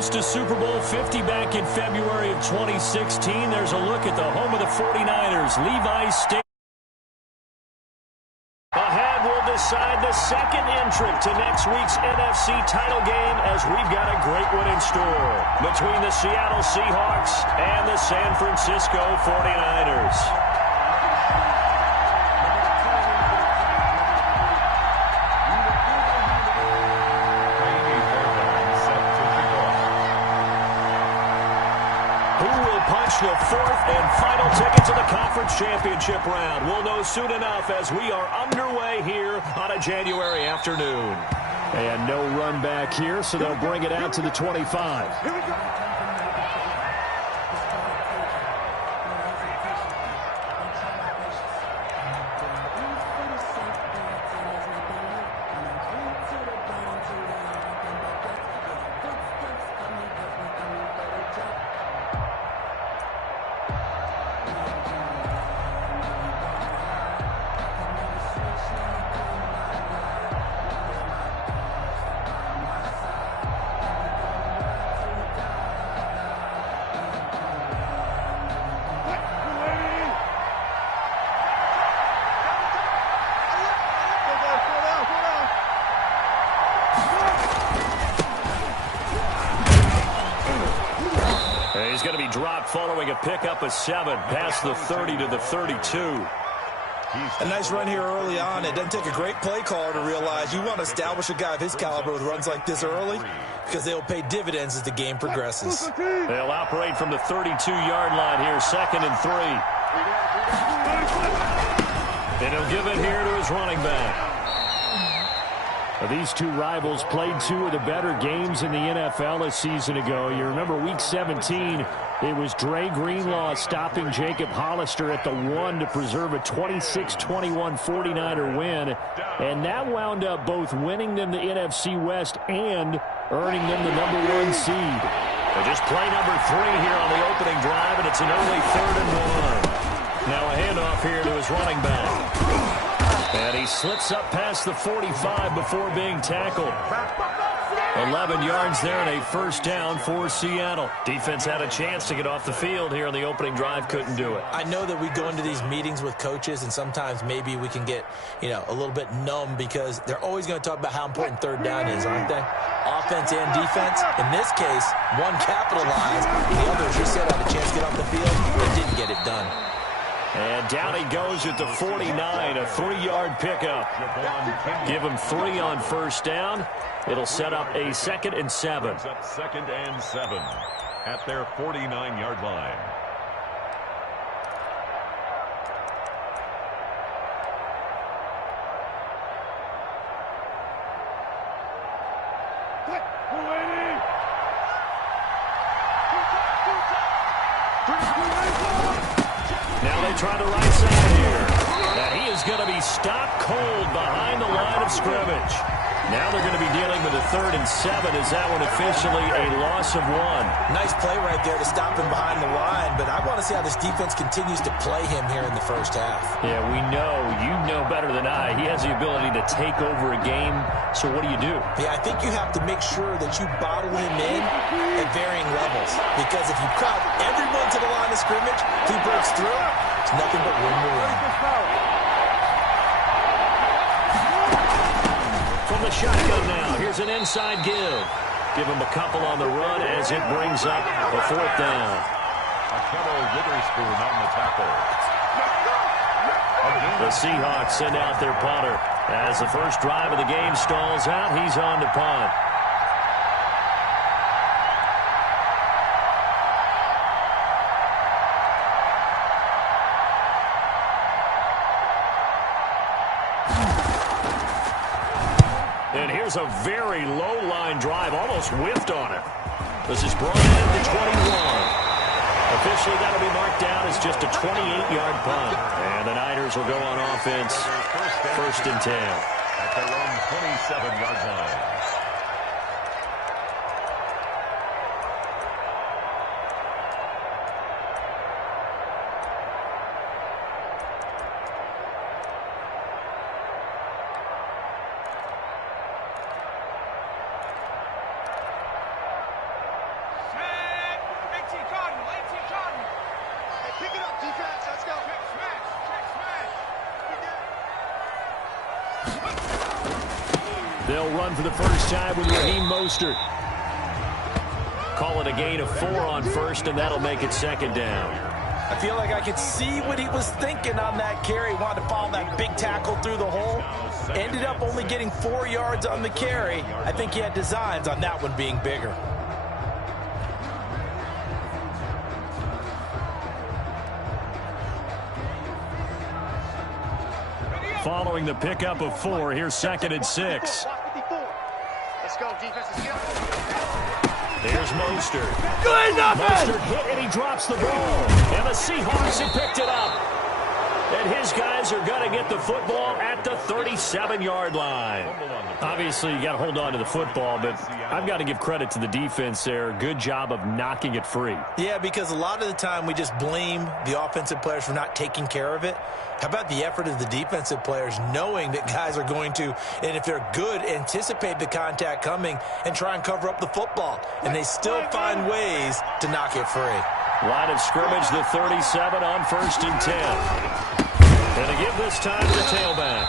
host to Super Bowl 50 back in February of 2016. There's a look at the home of the 49ers, Levi's Stadium. Ahead will decide the second entrant to next week's NFC title game, as we've got a great one in store between the Seattle Seahawks and the San Francisco 49ers. The fourth and final ticket to the conference championship round. We'll know soon enough as we are underway here on a January afternoon. And no run back here, so they'll bring it out to the 25. Here we go. He's going to be dropped following a pickup of 7 past the 30 to the 32. A nice run here early on. It doesn't take a great play caller to realize you want to establish a guy of his caliber with runs like this early, because they'll pay dividends as the game progresses. They'll operate from the 32-yard line here, 2nd and 3. And he'll give it here to his running back. These two rivals played 2 of the better games in the NFL a season ago. You remember Week 17, it was Dre Greenlaw stopping Jacob Hollister at the 1 to preserve a 26-21 49er win. And that wound up both winning them the NFC West and earning them the #1 seed. They just play number 3 here on the opening drive, and it's an early 3rd and 1. Now a handoff here to his running back. And he slips up past the 45 before being tackled. 11 yards there and a first down for Seattle. Defense had a chance to get off the field here on the opening drive, couldn't do it. I know that we go into these meetings with coaches, and sometimes maybe we can get, a little bit numb, because they're always going to talk about how important 3rd down is, aren't they? Offense and defense. In this case, one capitalized, the others just said had a chance to get off the field, but didn't get it done. And down he goes at the 49, a 3-yard pickup. Give him 3 on first down. It'll set up a 2nd and 7. Up 2nd and 7 at their 49-yard line. Try the right side here. And he is going to be stopped cold behind the line of scrimmage. Now they're going to be dealing with a 3rd and 7. Is that one officially a loss of 1? Nice play right there to stop him behind the line, but I want to see how this defense continues to play him here in the first half. Yeah, we know. You know better than I. He has the ability to take over a game, so what do you do? Yeah, I think you have to make sure that you bottle him in at varying levels, because if you crowd everyone to the line of scrimmage, if he breaks through, it's nothing but room to run. From the shotgun now, here's an inside give. Give him a couple on the run as it brings up a 4th down. Witherspoon on the tackle. The Seahawks send out their punter. As the first drive of the game stalls out, he's on to punt. And here's a very low-line drive, almost whiffed on it. This is brought in at the 21. Officially, that'll be marked down as just a 28-yard punt. And the Niners will go on offense, 1st and 10. At their own 27-yard line. They'll run for the first time with Raheem Mostert. Call it a gain of 4 on first, and that'll make it second down. I feel like I could see what he was thinking on that carry. Wanted to follow that big tackle through the hole. Ended up only getting 4 yards on the carry. I think he had designs on that one being bigger. Following the pickup of 4, here's 2nd and 6. Let's go, defense. Here's Mostert. Mostert hit and he drops the ball. And the Seahawks have picked it up. And his guys are going to get the football at the 37-yard line. Obviously, you got to hold on to the football, but I've got to give credit to the defense there. Good job of knocking it free. Yeah, because a lot of the time we just blame the offensive players for not taking care of it. How about the effort of the defensive players knowing that guys are going to, and if they're good, anticipate the contact coming and try and cover up the football. And they still find ways to knock it free. Line of scrimmage, the 37 on 1st and 10. And to give this time to the tailback.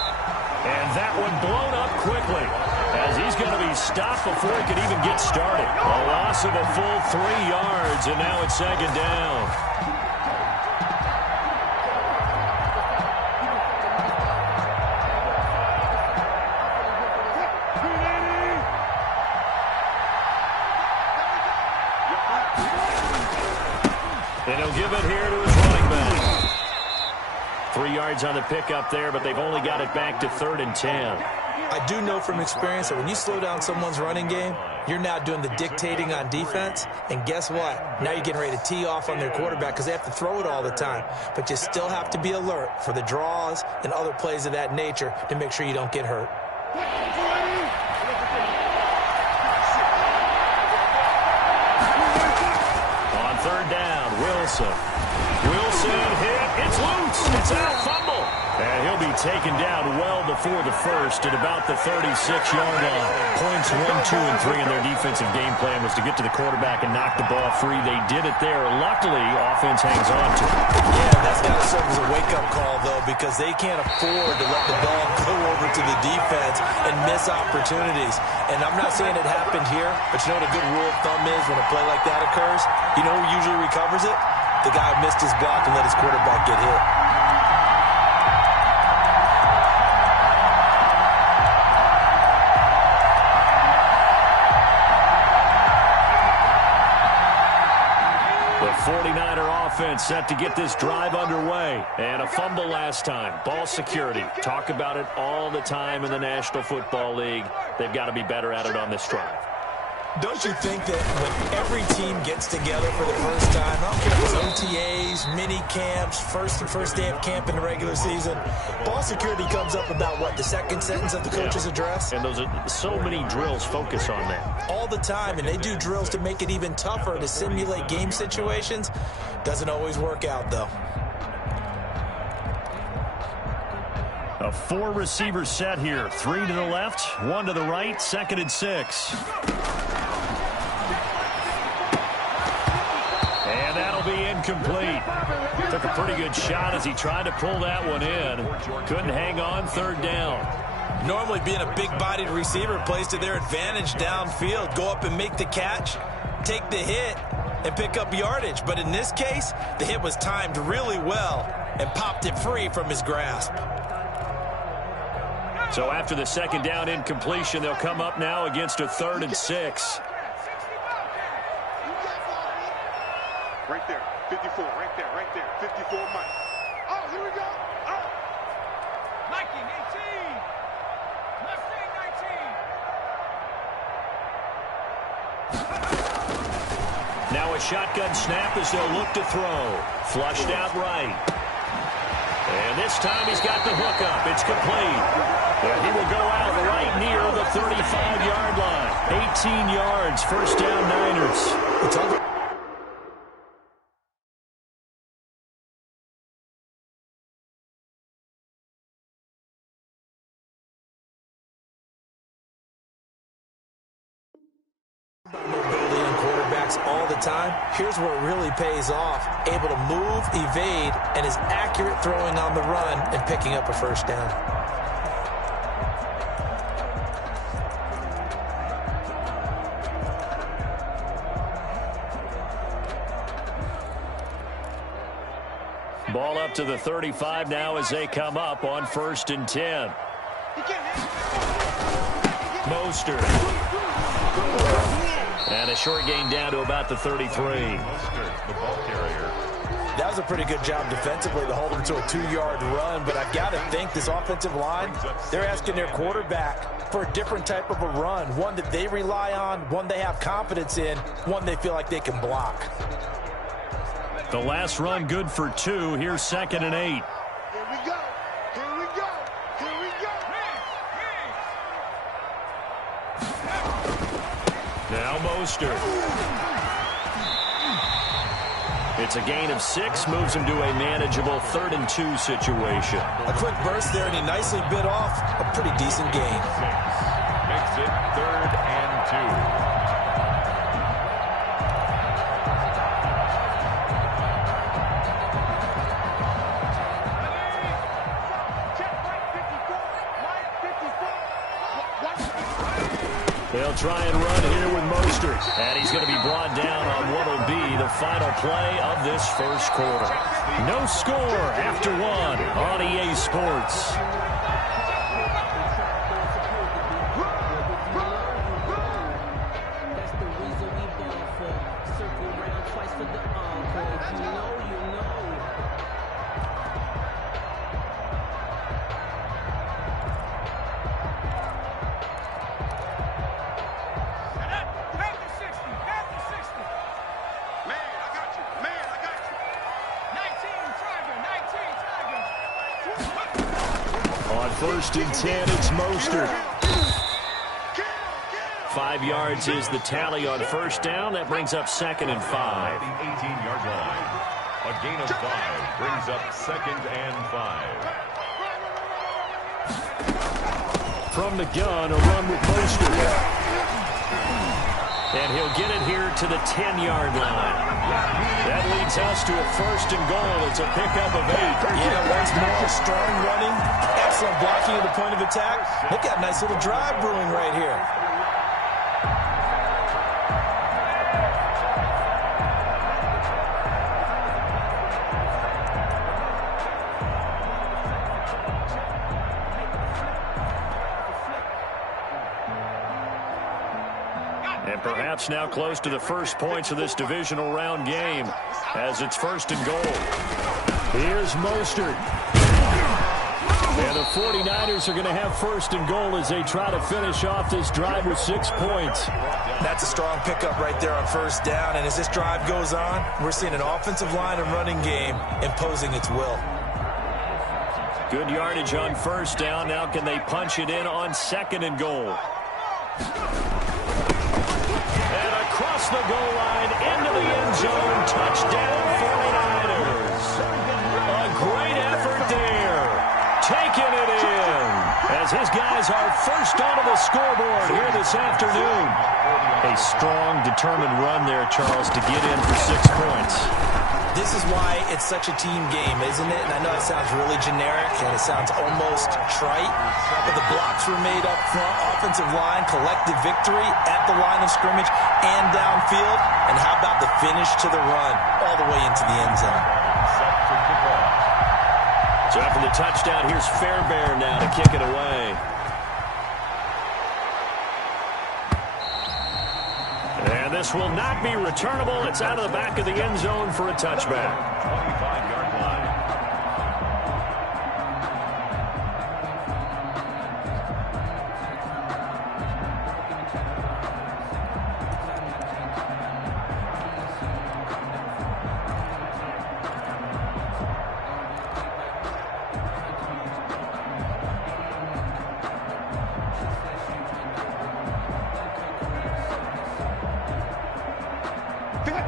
And that one blown up quickly as he's going to be stopped before he could even get started. A loss of a full 3 yards, and now it's second down. And he'll give it here to his running back. 3 yards on the pickup there, but they've only got it back to 3rd and 10. I do know from experience that when you slow down someone's running game, you're now doing the dictating on defense. And guess what? Now you're getting ready to tee off on their quarterback because they have to throw it all the time. But you still have to be alert for the draws and other plays of that nature to make sure you don't get hurt. On 3rd down, Wilson hit. It's loose. It's out. Fumble. And he'll be taken down well before the first at about the 36-yard line. Points 1, 2, and 3 in their defensive game plan was to get to the quarterback and knock the ball free. They did it there. Luckily, offense hangs on to it. Yeah, that's got to serve as a wake-up call, though, because they can't afford to let the ball go over to the defense and miss opportunities. And I'm not saying it happened here, but you know what a good rule of thumb is when a play like that occurs? You know who usually recovers it? The guy who missed his block and let his quarterback get hit. The 49er offense set to get this drive underway. And a fumble last time. Ball security. Talk about it all the time in the National Football League. They've got to be better at it on this drive. Don't you think that when every team gets together for the first time, I don't care if it's OTAs, mini camps, first day of camp in the regular season, ball security comes up about what, the second sentence of the coach's address? And those are so many drills focus on that. All the time, and they do drills to make it even tougher to simulate game situations. Doesn't always work out, though. A 4-receiver set here. 3 to the left, 1 to the right, 2nd and 6. And that'll be incomplete. Took a pretty good shot as he tried to pull that one in. Couldn't hang on, 3rd down. Normally being a big-bodied receiver plays to their advantage downfield. Go up and make the catch, take the hit, and pick up yardage. But in this case, the hit was timed really well and popped it free from his grasp. So after the 2nd down incompletion, they'll come up now against a 3rd and 6. Right there, 54, right there, 54, Mike. Oh, here we go. Oh. Mikey, 18. Mustang, 19. Now a shotgun snap as they'll look to throw. Flushed out right. And this time he's got the hook up. It's complete. And he will go out right near the 35-yard line. 18 yards, 1st down Niners. Mobility in quarterbacks all the time. Here's where it really pays off. Able to move, evade, and is accurate throwing on the run and picking up a 1st down. Ball up to the 35 now as they come up on 1st and 10. Mostert. And a short gain down to about the 33. Mostert, the ball carrier. That was a pretty good job defensively to hold him to a 2-yard run, but I've got to think this offensive line, they're asking their quarterback for a different type of a run, one that they rely on, one they have confidence in, one they feel like they can block. The last run good for 2. Here's 2nd and 8. Here we go. Here we go. Here we go. Now Mostert. It's a gain of 6, moves him to a manageable 3rd and 2 situation. A quick burst there, and he nicely bit off a pretty decent gain. 6 makes it 3rd and 2. They'll try and run here with Mostert. And he's going to be brought down on what will be the final play of this first quarter. No score after 1 on EA Sports. On 1st and 10, it's Mostert. 5 yards is the tally on 1st down. That brings up 2nd and 5. The 18-yard line. A gain of 5 brings up 2nd and 5. From the gun, a run with Mostert. And he'll get it here to the 10-yard line. That leads us to a 1st and goal. It's a pickup of 8. Yeah, once more, strong running, excellent blocking at the point of attack. Look at a nice little drive brewing right here. And perhaps now close to the first points of this divisional round game as it's 1st and goal. Here's Mostert. And the 49ers are going to have 1st and goal as they try to finish off this drive with 6 points. That's a strong pickup right there on 1st down. And as this drive goes on, we're seeing an offensive line and running game imposing its will. Good yardage on 1st down. Now can they punch it in on 2nd and goal? And across the goal line into the end zone. Touchdown 49ers. A great effort there. Taking it in as his guys are first onto the scoreboard here this afternoon. A strong, determined run there, Charles, to get in for 6 points. This is why it's such a team game, isn't it? And I know it sounds really generic and it sounds almost trite, but the blocks were made up front, offensive line, collective victory at the line of scrimmage and downfield. And how about the finish to the run all the way into the end zone? So after the touchdown, here's Fairbairn now to kick it away. And this will not be returnable. It's out of the back of the end zone for a touchback. 25-yard line.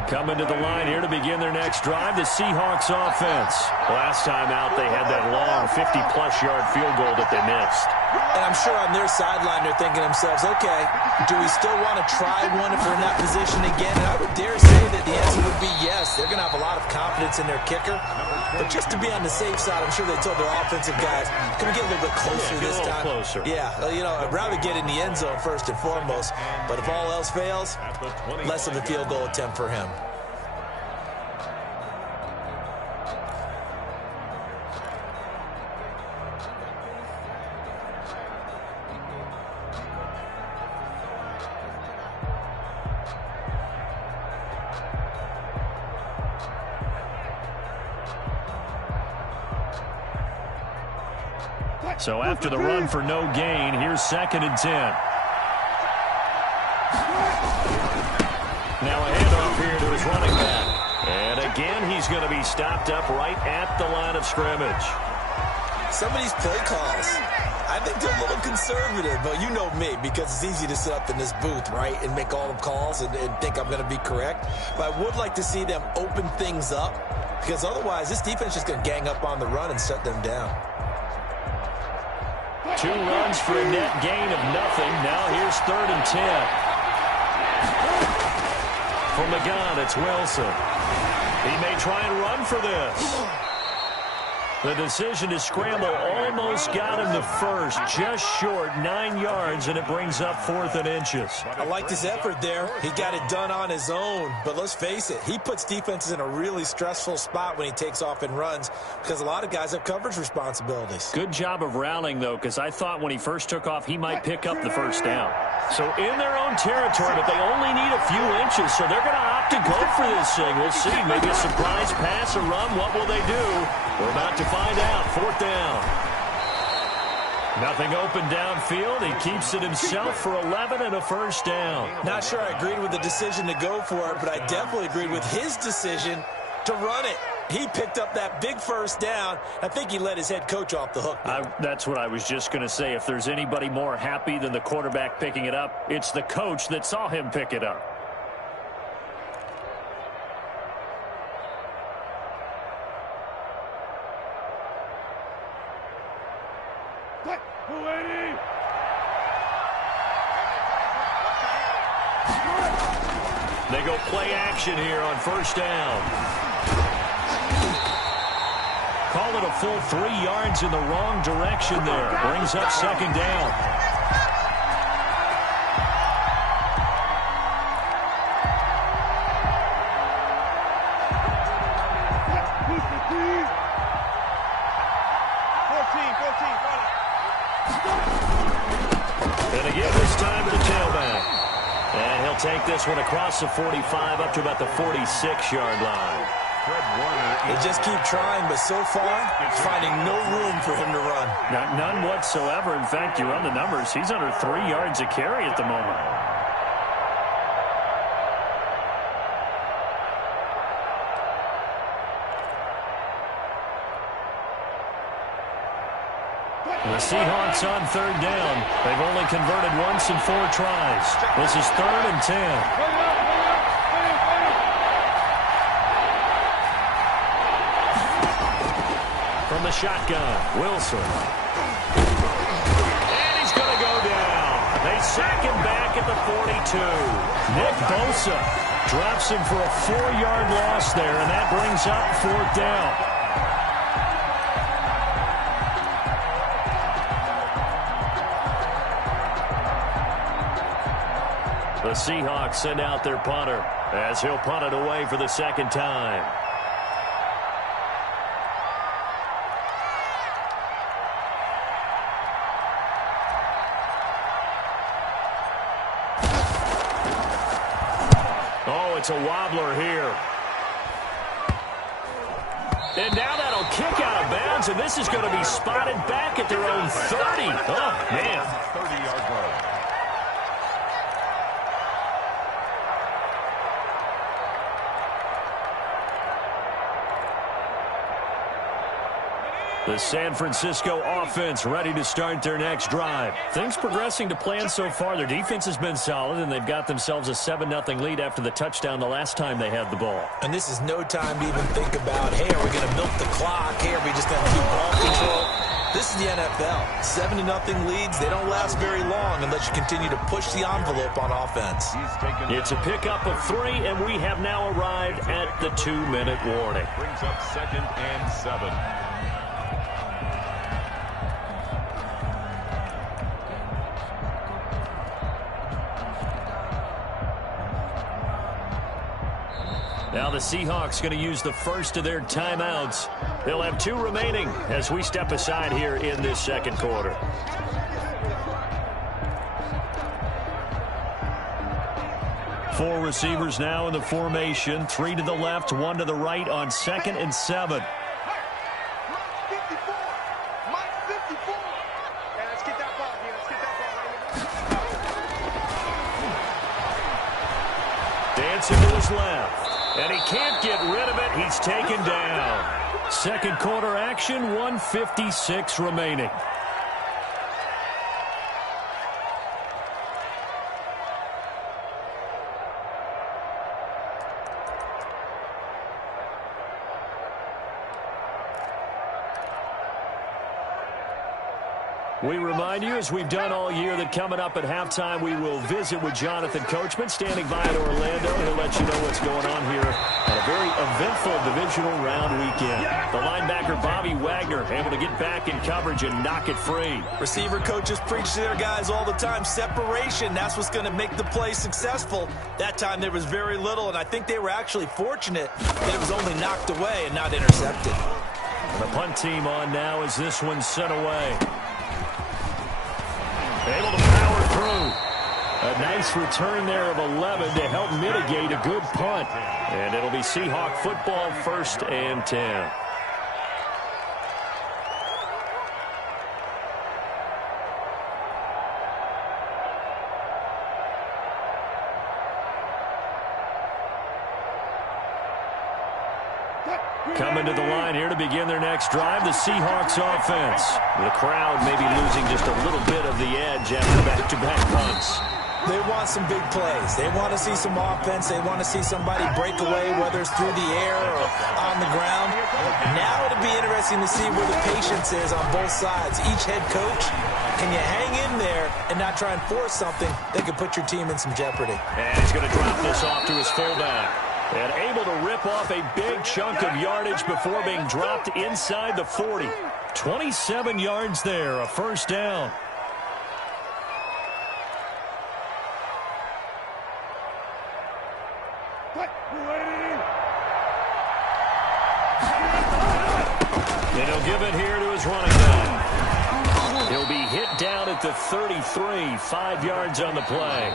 Coming to the line here to begin their next drive, the Seahawks offense. Last time out, they had that long 50-plus yard field goal that they missed. And I'm sure on their sideline, they're thinking to themselves, okay, do we still want to try one if we're in that position again? And I would dare say that the answer would be yes. They're going to have a lot of confidence in their kicker. But just to be on the safe side, I'm sure they told their offensive guys, can we get a little bit closer this time? Closer. Yeah, you know, I'd rather get in the end zone first and foremost. But if all else fails, less of a field goal attempt for him. So after the run for no gain, here's 2nd and 10. Now a handoff here to his running back. And again, he's going to be stopped up right at the line of scrimmage. Some of these play calls, I think they're a little conservative, but you know me, because it's easy to sit up in this booth, right, and make all the calls and think I'm going to be correct. But I would like to see them open things up, because otherwise this defense is going to gang up on the run and shut them down. 2 runs for a net gain of nothing. Now here's 3rd and 10. From the gun, it's Wilson. He may try and run for this. The decision to scramble almost got him the first, just short, 9 yards, and it brings up 4th and inches. I liked his effort there. He got it done on his own. But let's face it, he puts defenses in a really stressful spot when he takes off and runs, because a lot of guys have coverage responsibilities. Good job of rallying, though, because I thought when he first took off, he might pick up the first down. So in their own territory, but they only need a few inches, so they're going to opt to go for this thing. We'll see. Maybe a surprise pass, a run. What will they do? We're about to find out. 4th down. Nothing open downfield. He keeps it himself for 11 and a first down. Not sure I agreed with the decision to go for it, but I definitely agreed with his decision to run it. He picked up that big first down. I think he let his head coach off the hook. That's what I was just going to say. If there's anybody more happy than the quarterback picking it up, it's the coach that saw him pick it up. They go play action here on first down. Call it a full 3 yards in the wrong direction there. Brings up 2nd down. And again, this time to the tailback. And he'll take this one across the 45 up to about the 46-yard line. They just keep trying, but so far, finding no room for him to run. None whatsoever. In fact, you run the numbers. He's under 3 yards a carry at the moment. The Seahawks on 3rd down. They've only converted once in 4 tries. This is 3rd and 10. From the shotgun, Wilson. And he's going to go down. They sack him back at the 42. Nick Bosa drops him for a 4-yard loss there, and that brings up 4th down. The Seahawks send out their punter as he'll punt it away for the 2nd time. Oh, it's a wobbler here. And now that'll kick out of bounds, and this is going to be spotted back at their own 30. Oh, man. 30-yard line. The San Francisco offense ready to start their next drive. Things progressing to plan so far. Their defense has been solid, and they've got themselves a 7-0 lead after the touchdown the last time they had the ball. And this is no time to even think about, hey, are we going to milk the clock? Hey, are we just going to keep ball control? This is the NFL. 7-0 leads, they don't last very long unless you continue to push the envelope on offense. It's a pickup of 3, and we have now arrived at the 2-minute warning. Brings up 2nd and 7. Now the Seahawks going to use the first of their timeouts. They'll have 2 remaining as we step aside here in this 2nd quarter. Four receivers now in the formation. 3 to the left, 1 to the right on 2nd and 7. Mike 54. Gets him to his left. And he can't get rid of it. He's taken down. Second quarter action, 1:56 remaining. We remind you, as we've done all year, that coming up at halftime, we will visit with Jonathan Coachman, standing by in Orlando. He'll let you know what's going on here on a very eventful divisional round weekend. The linebacker, Bobby Wagner, able to get back in coverage and knock it free. Receiver coaches preach to their guys all the time. Separation, that's what's going to make the play successful. That time there was very little, and I think they were actually fortunate that it was only knocked away and not intercepted. And the punt team on now as this one's sent away. Able to power through. A nice return there of 11 to help mitigate a good punt. And it'll be Seahawk football, 1st and 10. Coming to the line here to begin their next drive, the Seahawks offense. The crowd maybe losing just a little bit of the edge after back-to-back punts. They want some big plays. They want to see some offense. They want to see somebody break away, whether it's through the air or on the ground. Now it'll be interesting to see where the patience is on both sides. Each head coach, can you hang in there and not try and force something that could put your team in some jeopardy? And he's going to drop this off to his fullback. And able to rip off a big chunk of yardage before being dropped inside the 40. 27 yards there, a 1st down. And he'll give it here to his running back. He'll be hit down at the 33, 5 yards on the play.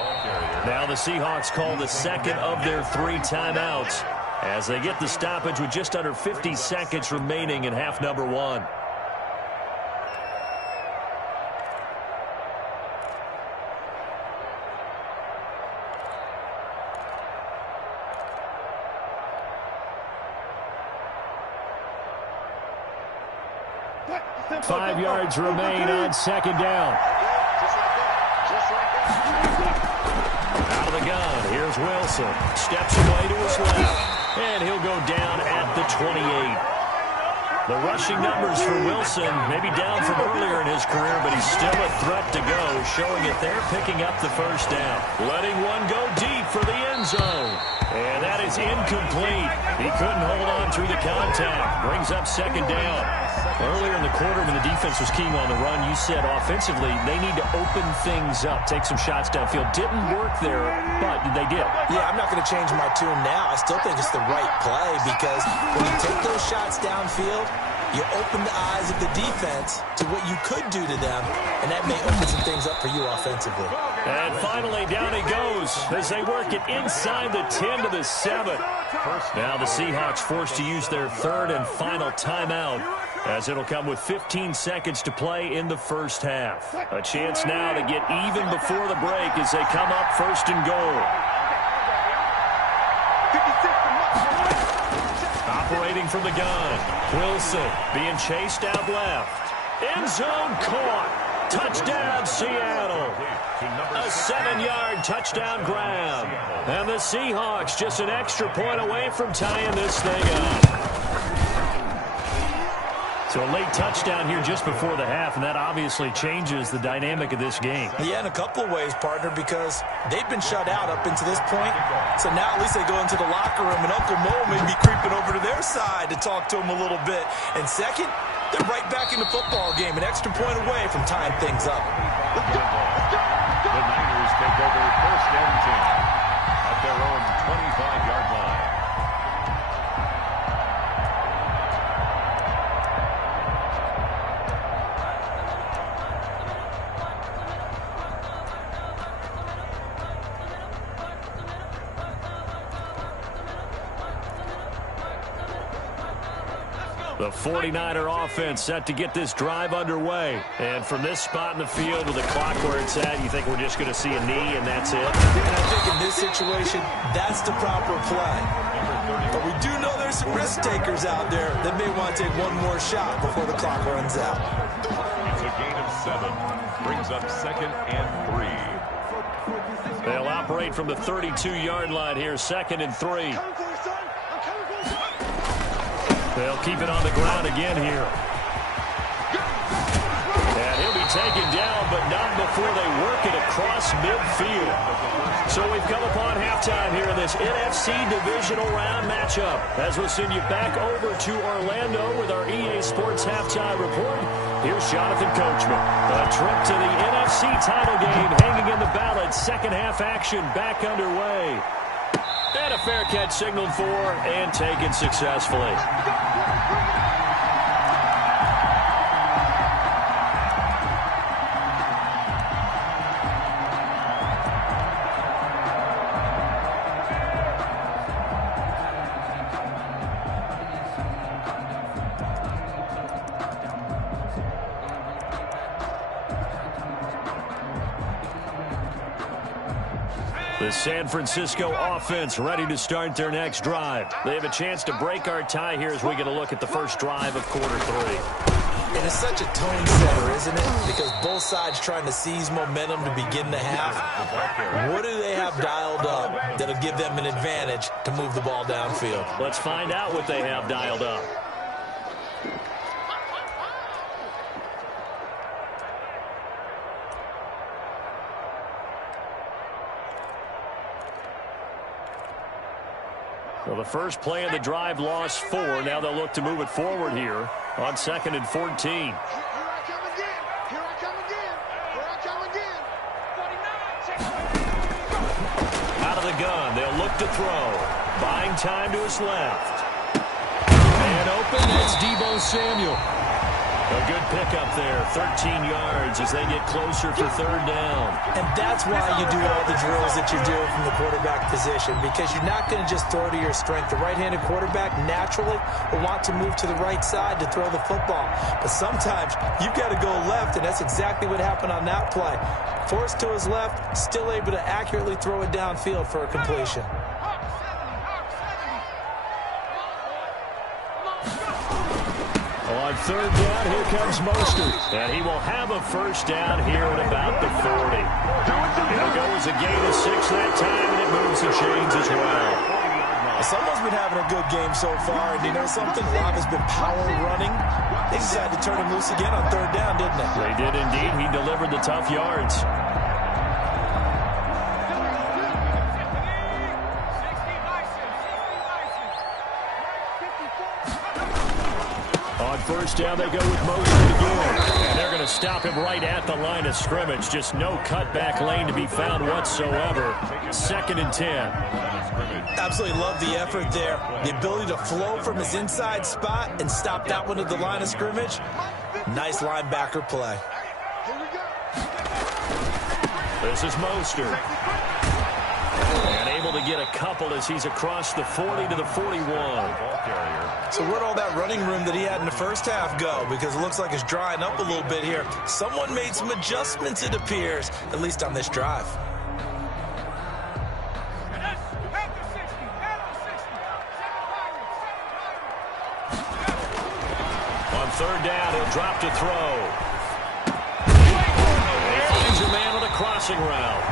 Now the Seahawks call the second of their 3 timeouts as they get the stoppage with just under 50 seconds remaining in half number 1. Five yards remain on 2nd down. Out of the gun, here's Wilson. Steps away to his left, and he'll go down at the 28. The rushing numbers for Wilson maybe down from earlier in his career, but he's still a threat to go, showing it there, picking up the 1st down. Letting one go deep for the end zone. And that is incomplete. He couldn't hold on through the contact. Brings up 2nd down. Earlier in the quarter when the defense was keying on the run, you said offensively they need to open things up, take some shots downfield. Didn't work there, but they did. Yeah, I'm not going to change my tune now. I still think it's the right play because when you take those shots downfield, you open the eyes of the defense to what you could do to them, and that may open some things up for you offensively. And finally, down he goes as they work it inside the 10 to the 7. Now the Seahawks forced to use their 3rd and final timeout as it'll come with 15 seconds to play in the 1st half. A chance now to get even before the break as they come up 1st and goal. Operating from the gun, Wilson being chased out left. End zone caught. Touchdown, Seattle. A 7-yard touchdown grab. And the Seahawks just an extra point away from tying this thing up. So a late touchdown here just before the half, and that obviously changes the dynamic of this game. Yeah, in a couple of ways, partner, because they've been shut out up into this point. So now at least they go into the locker room, and Uncle Mo may be creeping over to their side to talk to him a little bit. And second, they're right back in the football game, an extra point away from tying things up. The Niners take over 1st and 10 at their own 25-yard line. The 49er offense set to get this drive underway. And from this spot in the field with the clock where it's at, you think we're just going to see a knee and that's it? And I think in this situation, that's the proper play. But we do know there's some risk takers out there that may want to take one more shot before the clock runs out. It's a gain of 7. Brings up 2nd and 3. They'll operate from the 32-yard line here, 2nd and 3. They'll keep it on the ground again here. And he'll be taken down, but not before they work it across midfield. So we've come upon halftime here in this NFC Divisional Round matchup. As we'll send you back over to Orlando with our EA Sports Halftime Report, here's Jonathan Coachman. A trip to the NFC title game hanging in the balance. Second half action back underway. And a fair catch signaled for and taken successfully. The San Francisco offense ready to start their next drive. They have a chance to break our tie here as we get a look at the first drive of quarter 3. And it's such a tone setter, isn't it? Because both sides trying to seize momentum to begin the half. What do they have dialed up that'll give them an advantage to move the ball downfield? Let's find out what they have dialed up. Well, the first play of the drive lost 4. Now they'll look to move it forward here on 2nd and 14. Here I come again. Here I come again. Here I come again. 49. Out of the gun. They'll look to throw. Buying time to his left. And open. It's Deebo Samuel. A good pickup there. 13 yards as they get closer for 3rd down. And that's why you do all the drills that you do from the quarterback position, because you're not going to just throw to your strength. The right-handed quarterback naturally will want to move to the right side to throw the football. But sometimes you've got to go left, and that's exactly what happened on that play. Forced to his left, still able to accurately throw it downfield for a completion. On 3rd down, here comes Mostert. And he will have a first down here at about the 40. It'll go as a gain of 6 that time, and it moves the chains as well. Someone's been having a good game so far, and you know something? Rob has been power running. They decided to turn him loose again on 3rd down, didn't they? They did indeed. He delivered the tough yards. On 1st down, they go with Mostert again. And they're going to stop him right at the line of scrimmage. Just no cutback lane to be found whatsoever. 2nd and 10. Absolutely love the effort there. The ability to flow from his inside spot and stop that one at the line of scrimmage. Nice linebacker play. This is Mostert. And able to get a couple as he's across the 40 to the 41. So where'd all that running room that he had in the first half go? Because it looks like it's drying up a little bit here. Someone made some adjustments, it appears, at least on this drive. On 3rd down, he'll drop to throw. He finds a man on a crossing route.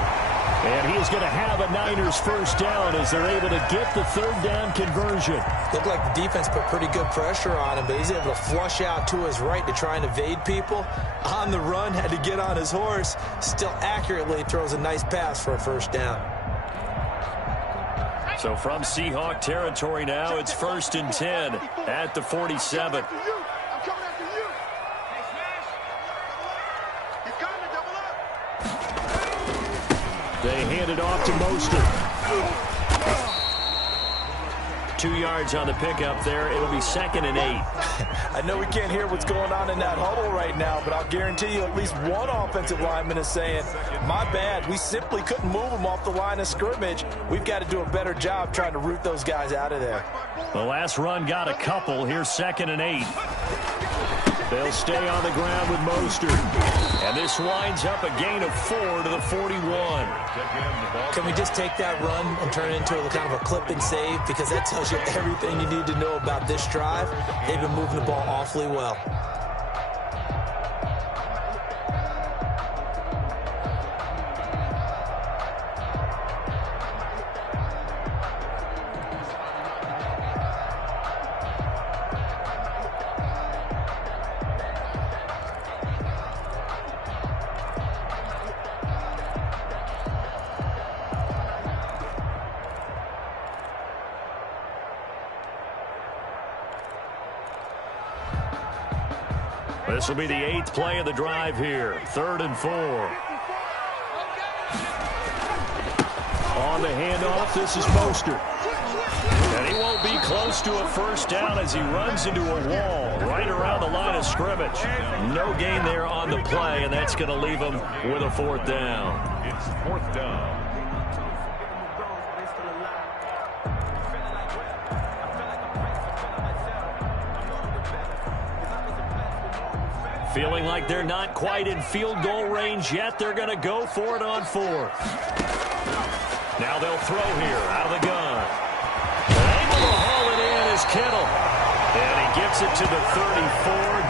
And he is going to have a Niners first down as they're able to get the 3rd down conversion. Looked like the defense put pretty good pressure on him, but he's able to flush out to his right to try and evade people. On the run, had to get on his horse. Still accurately throws a nice pass for a first down. So from Seahawk territory now, it's 1st and 10 at the 47. They hand it off to Mostert. Lost 2 yards on the pickup there. It'll be 2nd and 8. I know we can't hear what's going on in that huddle right now, but I'll guarantee you at least one offensive lineman is saying, my bad, we simply couldn't move them off the line of scrimmage. We've got to do a better job trying to root those guys out of there. The last run got a couple. Here's 2nd and 8. They'll stay on the ground with Mostert. And this winds up a gain of 4 to the 41. Can we just take that run and turn it into a kind of a clip and save? Because that tells you everything you need to know about this drive. They've been moving the ball awfully well. This will be the 8th play of the drive here. 3rd and 4. On the handoff, this is Mostert. And he won't be close to a first down as he runs into a wall right around the line of scrimmage. No gain there on the play, and that's going to leave him with a 4th down. It's 4th down. Feeling like they're not quite in field goal range yet. They're going to go for it on 4th. Now they'll throw here out of the gun. Able to haul it in is Kittle. And he gets it to the 34.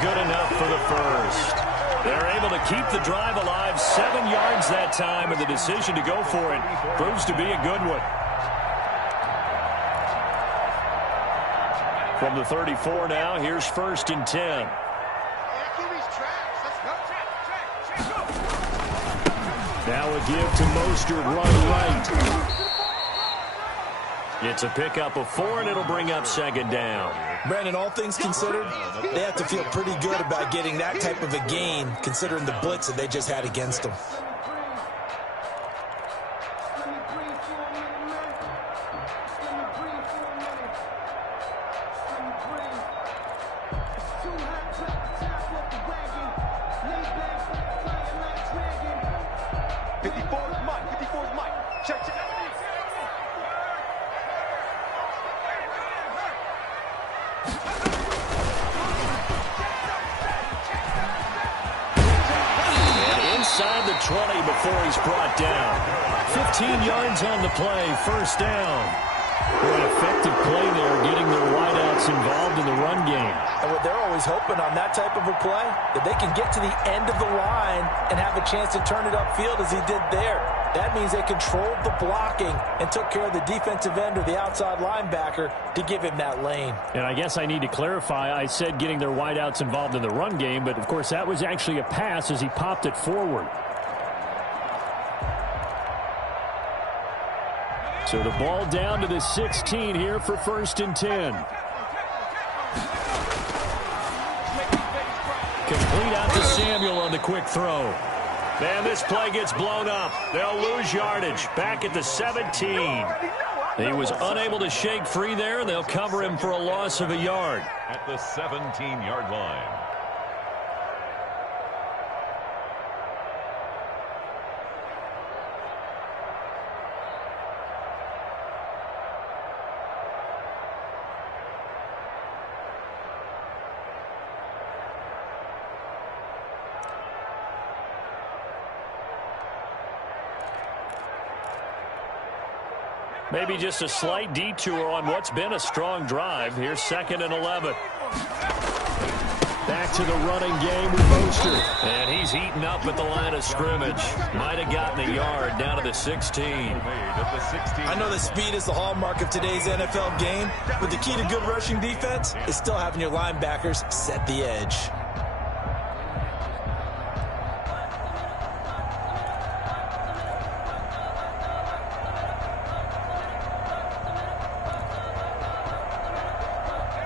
Good enough for the first. They're able to keep the drive alive. 7 yards that time, and the decision to go for it proves to be a good one. From the 34 now, here's 1st and 10. Now a give to Mostert, run right. It's a pickup of 4, and it'll bring up 2nd down. Brandon, all things considered, they have to feel pretty good about getting that type of a gain, considering the blitz that they just had against them. Inside the 20 before he's brought down. 15 yards on the play, 1st down. An effective play there, getting their wideouts involved in the run game. And what they're always hoping on that type of a play, that they can get to the end of the line and have a chance to turn it upfield as he did there. That means they controlled the blocking and took care of the defensive end or the outside linebacker to give him that lane. And I guess I need to clarify, I said getting their wideouts involved in the run game, but of course that was actually a pass as he popped it forward. So the ball down to the 16 here for 1st and 10. Complete out to Samuel on the quick throw. And this play gets blown up. They'll lose yardage. Back at the 17. He was unable to shake free there. They'll cover him for a loss of a yard. At the 17-yard line. Maybe just a slight detour on what's been a strong drive. Here's 2nd and 11. Back to the running game with Mostert. And he's eaten up at the line of scrimmage. Might have gotten a yard down to the 16. I know that speed is the hallmark of today's NFL game, but the key to good rushing defense is still having your linebackers set the edge.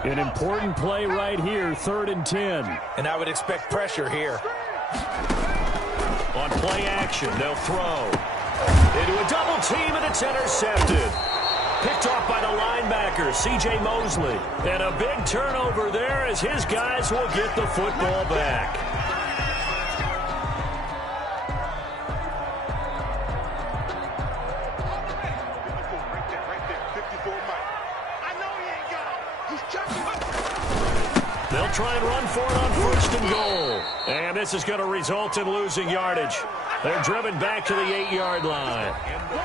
An important play right here, 3rd and 10. And I would expect pressure here. On play action, they'll throw. Into a double team, and it's intercepted. Picked off by the linebacker, C.J. Mosley. And a big turnover there as his guys will get the football back. They'll try and run for it on 1st and goal. And this is going to result in losing yardage. They're driven back to the 8-yard line.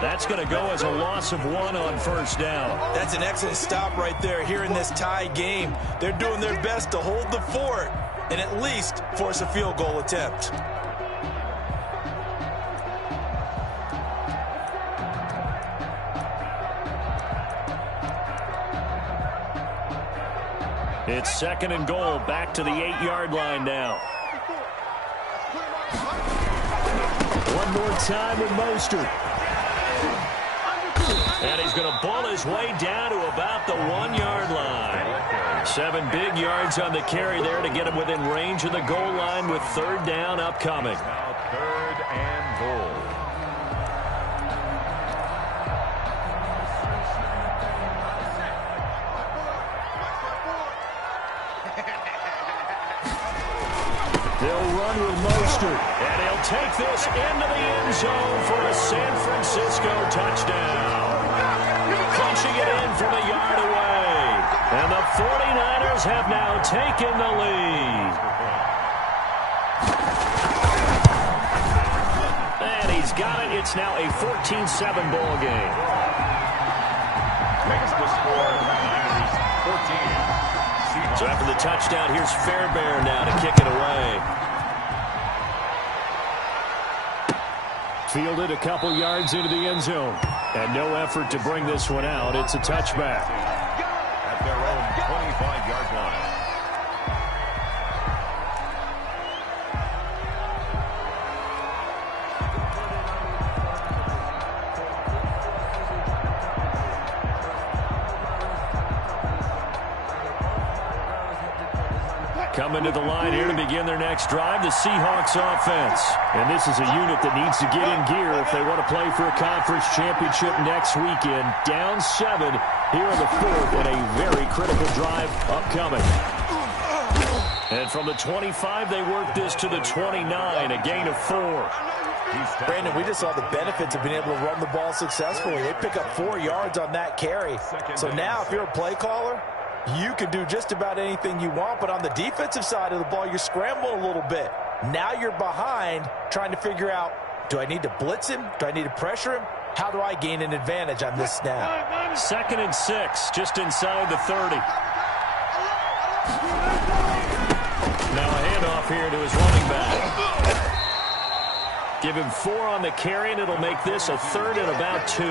That's going to go as a loss of 1 on 1st down. That's an excellent stop right there here in this tie game. They're doing their best to hold the fort and at least force a field goal attempt. It's 2nd and goal, back to the 8-yard line now. One more time with Mostert. And he's going to ball his way down to about the 1-yard line. 7 big yards on the carry there to get him within range of the goal line with 3rd down upcoming. Now 3rd and goal. They'll run with Mostert, and he'll take this into the end zone for a San Francisco touchdown. Punching it in from a yard away. And the 49ers have now taken the lead. And he's got it. It's now a 14-7 ball game. Makes the score 14. So after the touchdown, here's Fairbairn now to kick it away. Fielded a couple yards into the end zone. And no effort to bring this one out. It's a touchback. At their own 25-yard line. Coming to the line here to begin their next drive, the Seahawks offense. And this is a unit that needs to get in gear if they want to play for a conference championship next weekend. Down 7 here in the 4th, and a very critical drive upcoming. And from the 25, they work this to the 29, a gain of 4. Brandon, we just saw the benefits of being able to run the ball successfully. They pick up 4 yards on that carry. So now if you're a play caller, you can do just about anything you want, but on the defensive side of the ball, you're scrambling a little bit. Now you're behind trying to figure out, do I need to blitz him? Do I need to pressure him? How do I gain an advantage on this snap? 2nd and 6, just inside the 30. Now a handoff here to his running back. Give him 4 on the carry, and it'll make this a 3rd and about 2.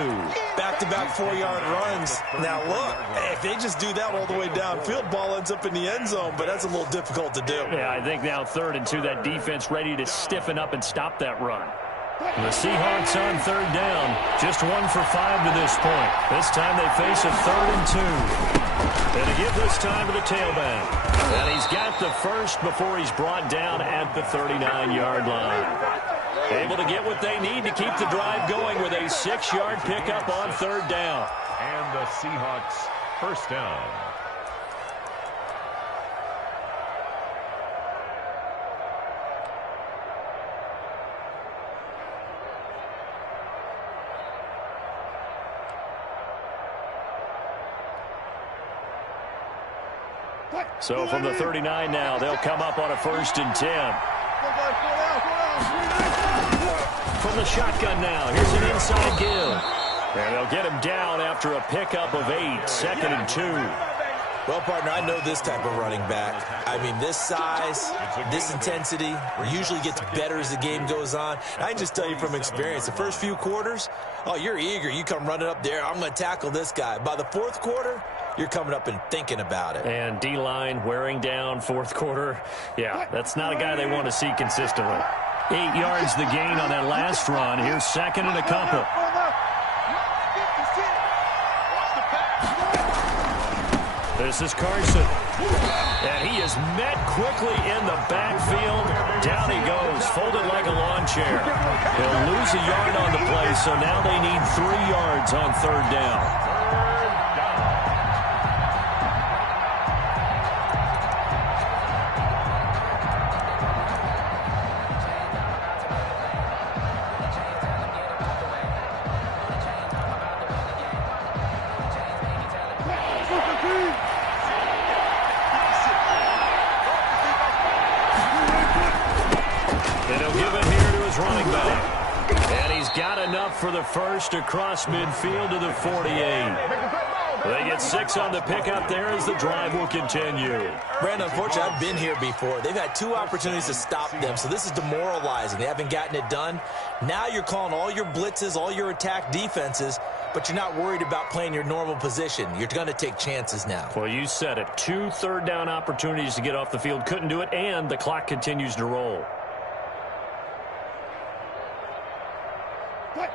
Back-to-back 4-yard runs. Now, look, if they just do that all the way downfield, ball ends up in the end zone, but that's a little difficult to do. Yeah, I think now 3rd and 2, that defense ready to stiffen up and stop that run. The Seahawks on 3rd down, just 1 for 5 to this point. This time they face a 3rd and 2. And to give this time to the tailback. And he's got the first before he's brought down at the 39-yard line. Able to get what they need to keep the drive going with a 6-yard pickup on 3rd down. And the Seahawks first down. So from the 39 now, they'll come up on a 1st and 10. From the shotgun now, here's an inside give. And they'll get him down after a pickup of 8, 2nd and 2. Well, partner, I know this type of running back. I mean, this size, this intensity usually gets better as the game goes on. I can just tell you from experience, the first few quarters, oh, you're eager. You come running up there, I'm going to tackle this guy. By the 4th quarter, you're coming up and thinking about it. And D-line wearing down 4th quarter. Yeah, that's not a guy they want to see consistently. 8 yards the gain on that last run. Here's 2nd and a couple. This is Carson. And he is met quickly in the backfield. Down he goes, folded like a lawn chair. He'll lose a yard on the play, so now they need 3 yards on 3rd down. And he'll give it here to his running back. And he's got enough for the first across midfield to the 48. They get 6 on the pickup there as the drive will continue. Brandon, unfortunately, I've been here before. They've had 2 opportunities to stop them, so this is demoralizing. They haven't gotten it done. Now you're calling all your blitzes, all your attack defenses, but you're not worried about playing your normal position. You're going to take chances now. Well, you said it. 2 third-down opportunities to get off the field. Couldn't do it, and the clock continues to roll.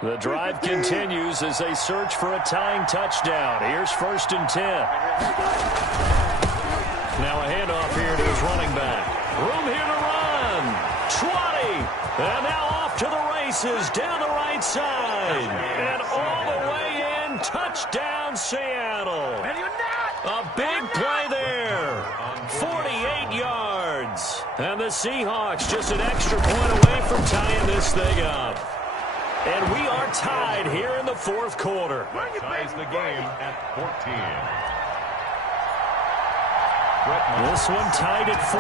The drive continues as they search for a tying touchdown. Here's 1st and 10. Now a handoff here to his running back. Room here to run. 20. And now off to the races down the right side. And all the way in. Touchdown, Seattle. A big play there. 48 yards. And the Seahawks just an extra point away from tying this thing up. And we are tied here in the 4th quarter. That ties the game at 14. This one tied at 14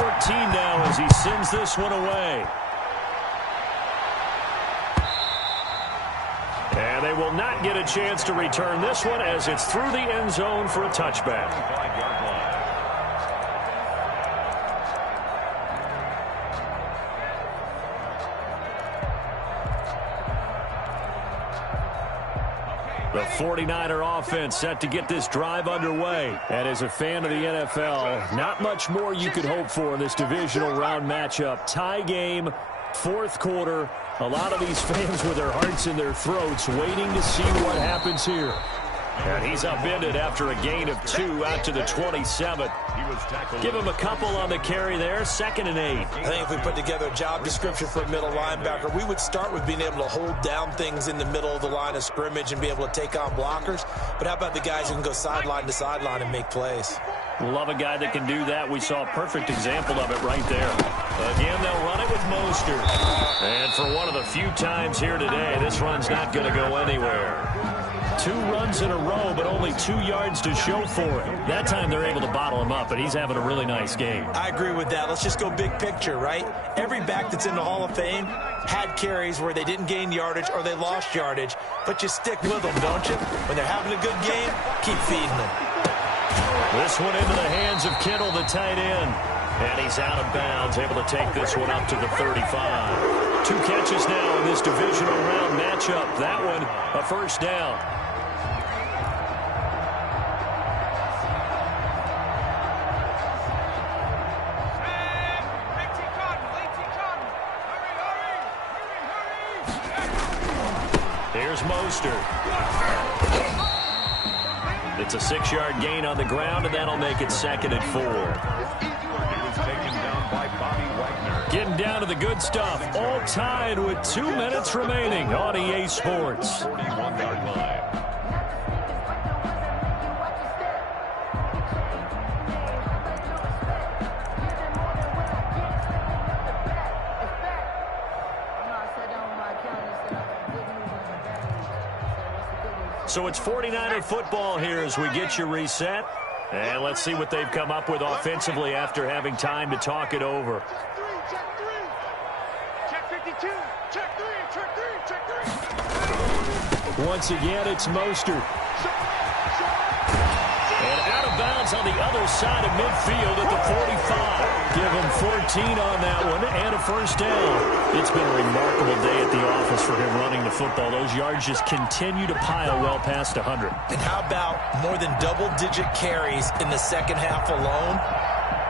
now as he sends this one away. And they will not get a chance to return this one as it's through the end zone for a touchback. 5-yard line. The 49er offense set to get this drive underway. And as a fan of the NFL, not much more you could hope for in this divisional round matchup. Tie game, 4th quarter. A lot of these fans with their hearts in their throats waiting to see what happens here. And he's upended after a gain of 2 out to the 27. Give him a couple on the carry there. 2nd and 8. I think if we put together a job description for a middle linebacker, we would start with being able to hold down things in the middle of the line of scrimmage and be able to take on blockers. But how about the guys who can go sideline to sideline and make plays? Love a guy that can do that. We saw a perfect example of it right there. Again, they'll run it with Mostert. And for one of the few times here today, this run's not going to go anywhere. 2 runs in a row, but only 2 yards to show for it. That time they're able to bottle him up, but he's having a really nice game. I agree with that. Let's just go big picture, right? Every back that's in the Hall of Fame had carries where they didn't gain yardage or they lost yardage, but you stick with them, don't you? When they're having a good game, keep feeding them. This one into the hands of Kittle, the tight end. And he's out of bounds, able to take this one up to the 35. 2 catches now in this divisional round matchup. That one, a 1st down. Here's Mostert. It's a 6-yard gain on the ground, and that'll make it 2nd and 4. He was taken down by Bobby Wagner. Getting down to the good stuff. All tied with 2 minutes remaining on EA Sports. 41-yard line. So it's 49er football here as we get you reset. And let's see what they've come up with offensively after having time to talk it over. Check 52. Check 3. Check 3. Check 3. Once again, it's Mostert. And out of bounds on the other side of midfield at the 45. Give him 14 on that one and a 1st down. It's been a remarkable day at the office for him running the football. Those yards just continue to pile well past 100. And how about more than double-digit carries in the 2nd half alone?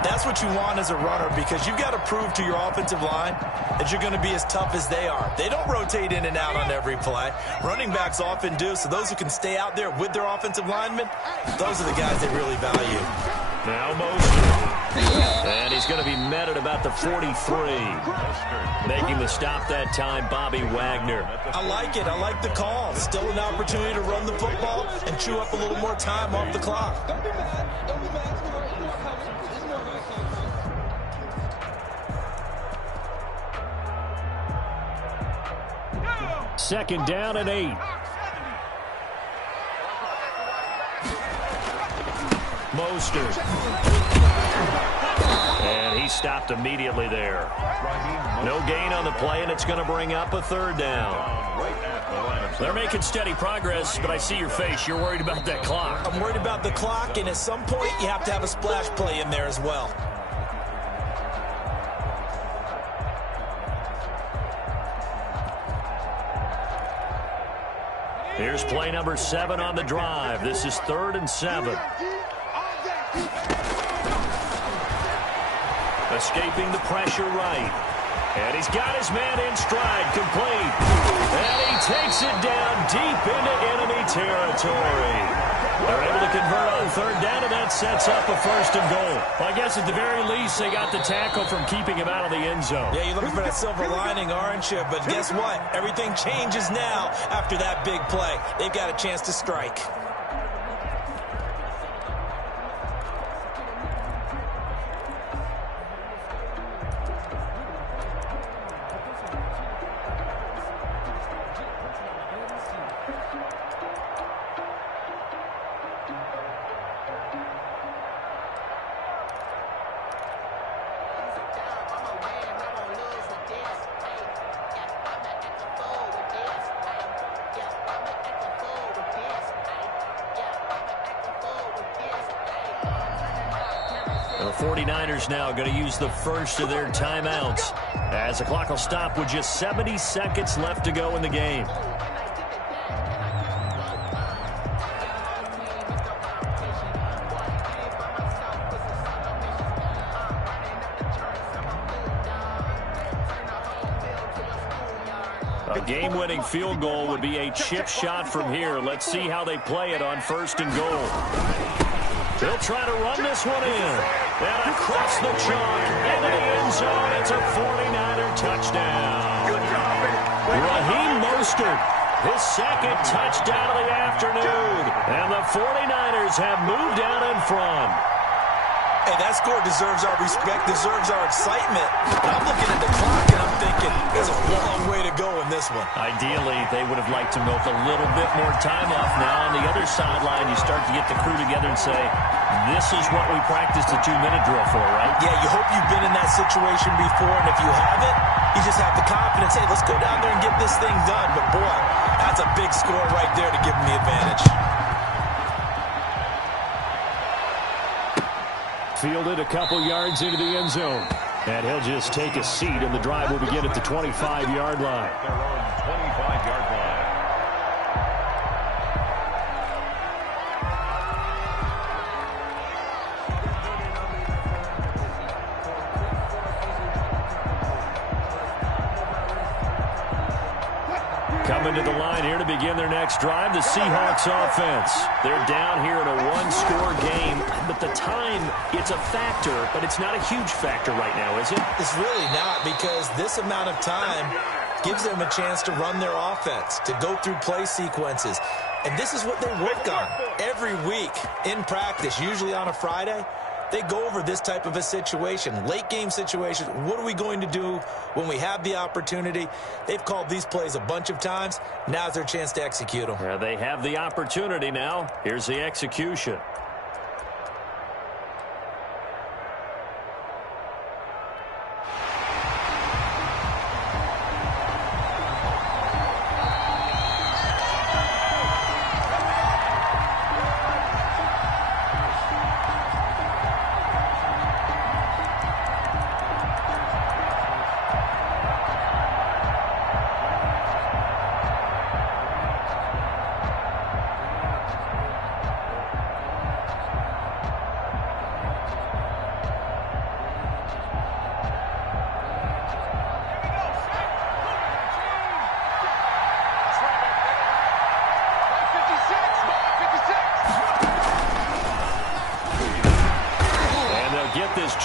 That's what you want as a runner because you've got to prove to your offensive line that you're going to be as tough as they are. They don't rotate in and out on every play. Running backs often do, so those who can stay out there with their offensive linemen, those are the guys they really value. Now Mostert. And he's going to be met at about the 43. Making the stop that time, Bobby Wagner. I like it. I like the call. Still an opportunity to run the football and chew up a little more time off the clock. 2nd down and 8. Mostert. And he stopped immediately there. No gain on the play, and it's going to bring up a third down. They're making steady progress, but I see your face. You're worried about that clock. I'm worried about the clock, and at some point, you have to have a splash play in there as well. Here's play number 7 on the drive. This is 3rd and 7. Escaping the pressure right. And he's got his man in stride, complete. And he takes it down deep into enemy territory. They're able to convert on 3rd down, and that sets up a 1st and goal. Well, I guess at the very least, they got the tackle from keeping him out of the end zone. Yeah, you're looking for that silver lining, aren't you? But guess what? Everything changes now after that big play. They've got a chance to strike. The 49ers now going to use the first of their timeouts as the clock will stop with just 70 seconds left to go in the game. A game-winning field goal would be a chip shot from here. Let's see how they play it on 1st and goal. They'll try to run this one in. And across the chalk into the end zone. It's a 49er touchdown. Raheem Mostert, his 2nd touchdown of the afternoon. And the 49ers have moved out in front. Hey, that score deserves our respect, deserves our excitement. I'm looking at the clock, and I'm thinking, there's a long way to go in this one. Ideally, they would have liked to milk a little bit more time off. Now on the other sideline, you start to get the crew together and say, this is what we practiced the 2-minute drill for, right? Yeah, you hope you've been in that situation before, and if you haven't, you just have the confidence, hey, let's go down there and get this thing done. But, boy, that's a big score right there to give them the advantage. Fielded a couple yards into the end zone. And he'll just take a seat, and the drive will begin at the 25-yard line. Their own 25-yard line. Coming to the line here to begin their next drive, the Seahawks offense. They're down here in a 1-score game, but the time, it's a factor, but it's not a huge factor right now, is it? It's really not, because this amount of time gives them a chance to run their offense, to go through play sequences. And this is what they work on every week in practice, usually on a Friday. They go over this type of a situation, late game situation. What are we going to do when we have the opportunity? They've called these plays a bunch of times. Now's their chance to execute them. Yeah, they have the opportunity now. Here's the execution.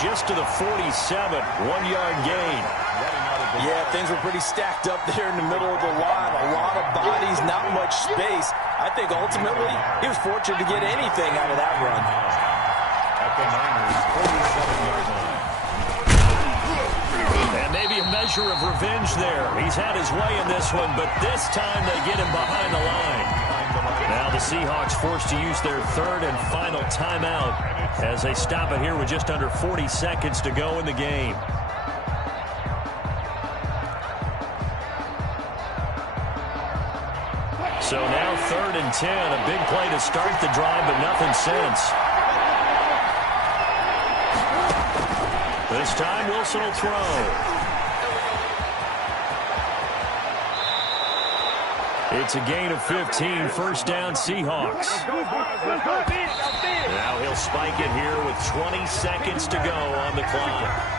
Just to the 47, 1-yard gain. Yeah, things were pretty stacked up there in the middle of the line. A lot of bodies, not much space. I think ultimately he was fortunate to get anything out of that run. At the Niners' 47-yard line. And maybe a measure of revenge there. He's had his way in this one, but this time they get him behind the line. Now the Seahawks forced to use their third and final timeout as they stop it here with just under 40 seconds to go in the game. So now 3rd and 10, a big play to start the drive, but nothing since. This time Wilson will throw. It's a gain of 15, first down Seahawks. Now he'll spike it here with 20 seconds to go on the clock.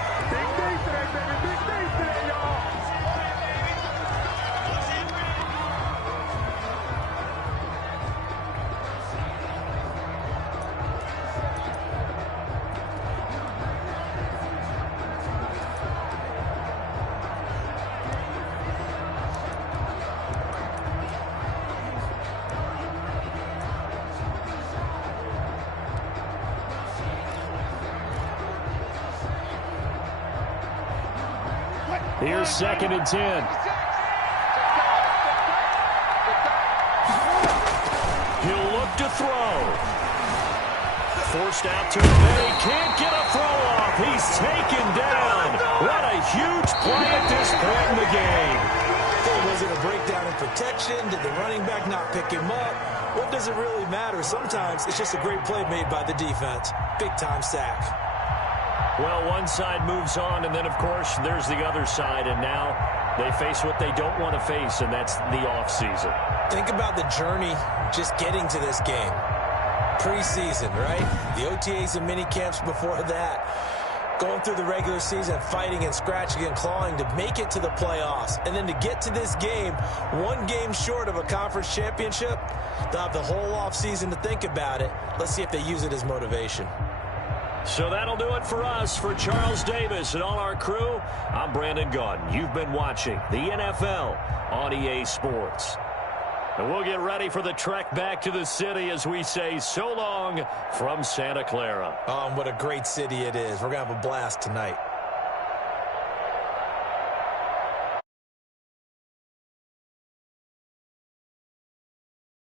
Here's 2nd and 10. He'll look to throw. Forced out to Bay. Can't get a throw off. He's taken down. What a huge play at this point in the game. Was it a breakdown in protection? Did the running back not pick him up? What does it really matter? Sometimes it's just a great play made by the defense. Big-time sack. Well, one side moves on, and then, of course, there's the other side, and now they face what they don't want to face, and that's the offseason. Think about the journey just getting to this game. Preseason, right? The OTAs and mini camps before that. Going through the regular season, fighting and scratching and clawing to make it to the playoffs. And then to get to this game, one game short of a conference championship, they'll have the whole offseason to think about it. Let's see if they use it as motivation. So that'll do it for us. For Charles Davis and all our crew, I'm Brandon Gaudin. You've been watching the NFL on EA Sports. And we'll get ready for the trek back to the city as we say so long from Santa Clara. Oh, what a great city it is. We're going to have a blast tonight.